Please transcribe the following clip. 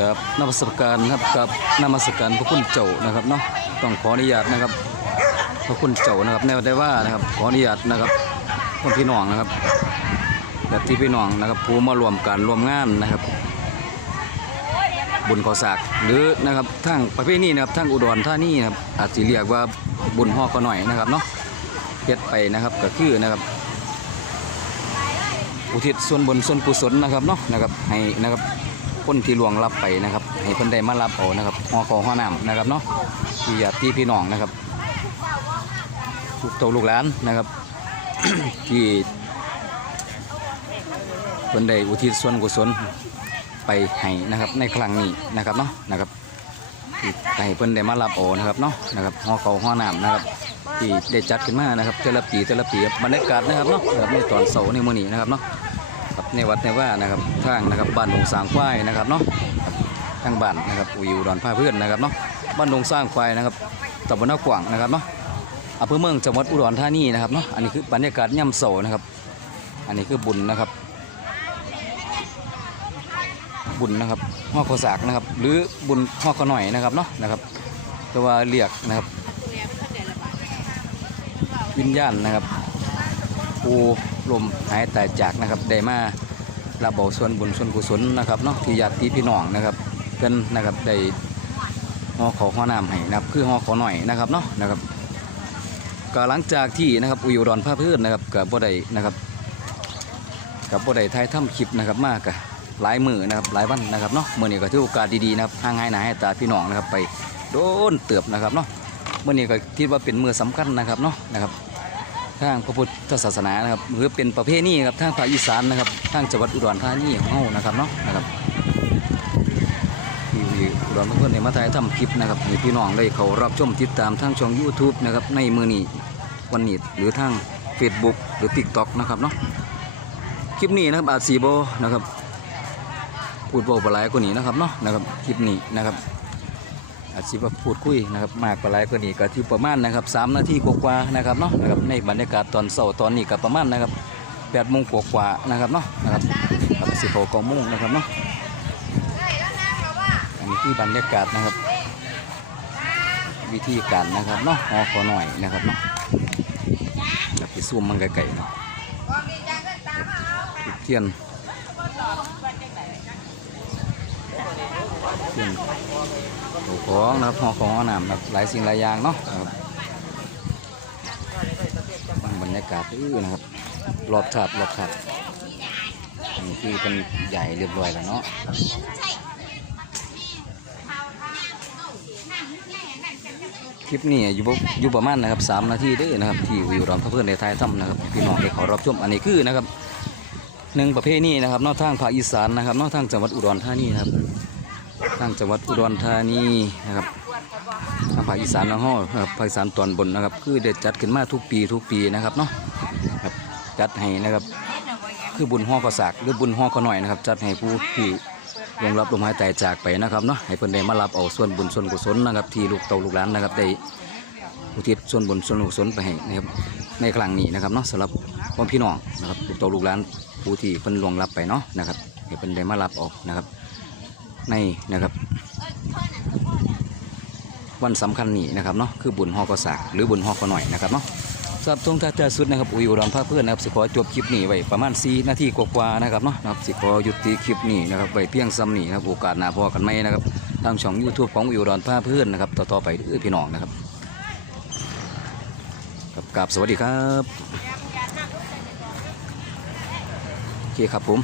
กับนมัสการนะครับกับนมัสการพระคุณเจ้านะครับเนาะต้องขออนุญาตนะครับพระคุณเจ้านะครับแนวได้ว่านะครับขออนุญาตนะครับคนพี่น้องนะครับและที่พี่น้องนะครับผู้มารวมกันรวมงานนะครับ บุญขอสากหรือนะครับทั้งประเภทนี้นะครับทั้งอุดรธานีนะครับอาจจะเรียกว่าบุญห่อก็หน่อยนะครับเนาะเฮ็ดไปนะครับก็คือนะครับ อุทิศส่วนบุญส่วนกุศลนะครับเนาะนะครับให้นะครับคนที่ล่วงลับไปนะครับ ให้เพิ่นได้มารับเอานะครับห่อของห่อน้ำนะครับเนาะที่ญาติพี่น้องนะครับลูกเต้าลูกหลานนะครับ ที่เพิ่นได้อุทิศส่วนกุศลไปให้นะครับในครั้งนี้นะครับเนาะนะครับให้เพิ่นได้มารับเอานะครับเนาะนะครับห่อเขาห่อน้ำนะครับ ที่ได้จัดขึ้นมานะครับแต่ละปีแต่ละปีบรรยากาศนะครับเนาะในตอนเสาร์ในมื้อนี้นะครับเนาะครับในวัดในว่านะครับทางนะครับบ้านดงสร้างควายนะครับเนาะทางบ้านนะครับอุยอุดรผ้าเพื่อนนะครับเนาะบ้านดงสร้างควายนะครับตำบลนากว่างนะครับเนาะอำเภอเมืองจังหวัดอุดรธานีนะครับเนาะอันนี้คือบรรยากาศย่ำเสาร์นะครับ อันนี้คือบุญนะครับ บุญนะครับห่อข้าวสากนะครับ หรือบุญห่อข้าวหน่อยนะครับเนาะนะครับแต่ว่าเรียกนะครับ วิญญาณนะครับผู้ลมหายตายจากนะครับได้มารับเบาส่วนบุญส่วนกุศลนะครับเนาะที่ญาติพี่น้องนะครับเพิ่นนะครับได้หอขอข้อน้ำให้นะครับคือห่อขอหน่อยนะครับเนาะนะครับก็หลังจากที่นะครับอุยอุดรภาพพืชนนะครับกับบ่ได้นะครับกับบ่ได้ไทยทำคลิปนะครับมากกะหลายมือนะครับหลายวันนะครับเนาะเมื่อนี้ก็ถือโอกาสดีๆนะครับห่างหายหนาให้ตาพี่น้องนะครับไปโดนเติบนะครับเนาะเมื่อนี้ก็คิดว่าเป็นมือสำคัญนะครับเนาะนะครับ ทางพระพุทธศาสนานะครับหรือเป็นประเพณีครับทางภาคอีสานนะครับทางจังหวัดอุดรธานีของเรานะครับเนาะนะครับที่อุดรเพื่อนในมาถ่ายทำคลิปนะครับให้พี่น้องได้เขารับชมติดตามทางช่อง YouTube นะครับในมือนี้วันนี้หรือทาง Facebook หรือ TikTok นะครับเนาะคลิปนี้นะครับอาจสีโบนะครับพูดโบปลายกว่านี้นะครับเนาะนะครับคลิปนี้นะครับ อาจจะพูดคุยนะครับมากกว่าหลายกว่านี้ก็ที่ประมาณนะครับสามนาทีกว่าๆนะครับเนาะนะครับในบรรยากาศตอนเสาร์ตอนนี้ก็ประมาณนะครับแปดโมงกว่าๆนะครับเนาะนะครับครับสิบหกโมงนะครับเนาะอันนี้ที่บรรยากาศนะครับ วิธีการนะครับเนาะหอขอหน่อยนะครับเนาะแล้วไปซูมมันไกลๆเนาะเทียน เทียนถูกของนะครับหอของหอน้ำนะครับหลายสิ่งหลายอย่างเนาะครับบรรยากาศอื้อนะครับรอบชาติรอบชาติอันนี้คือเป็นใหญ่เรียบร้อยแล้วเนาะคลิปนี้อยู่อยู่ประมาณนะครับสามนาทีเด้นะครับที่วิวรอนพระเพื่อนในไทยทำนะครับพี่น้องได้ขอรับชมอันนี้คือนะครับหนึ่งประเภทนี้นะครับนอกทางภาคอีสานนะครับนอกทางจังหวัดอุดรธานีนะครับ ทางจังหวัดอุดรธานีนะครับทางภาคอีสานละห้อนะครับภาคอีสานตอนบนนะครับ คือเด็ดจัดขึ้นมาทุกปีทุกปีนะครับเนาะครับจัดให้นะครับ คือบุญห่อข้าวสากหรือบุญห่อข้าวหน่อยนะครับ จัดให้ผู้ที่ลงรับลมหายใจจากไปนะครับเนาะให้เพิ่นได้มารับเอาส่วนบุญส่วนกุศลนะครับ ที่ลูกเต่าลูกหลานนะครับได้อุทิศส่วนบุญส่วนกุศลไปให้นะครับในครั้งนี้นะครับเนาะสำหรับพ่อพี่น้องนะครับลูกเต่าลูกหลานผู้ที่เพิ่นลวงรับไปเนาะนะครับให้เพิ่นได้มารับเอานะครับ ในนะครับ วันสำคัญนี้นะครับเนาะคือบุญฮอกสากหรือบุญฮอกหน่อยนะครับเนาะสำหรับทงท่าเจอสุดนะครับอุยอุดรภาคเพื่อนนะครับสิขอจบคลิปนี้ไว้ประมาณ4นาทีกว่าๆนะครับเนาะนะครับสิขอยุติคลิปนี้นะครับไว้เพียงซ้ำนี้นะครับโอกาสหน้าพอกันไหมนะครับทางช่อง YouTube ของอุยอุดรภาคเพื่อนนะครับต่อๆไปเด้อพี่น้องนะครับกับกราบสวัสดีครับโอเคครับผม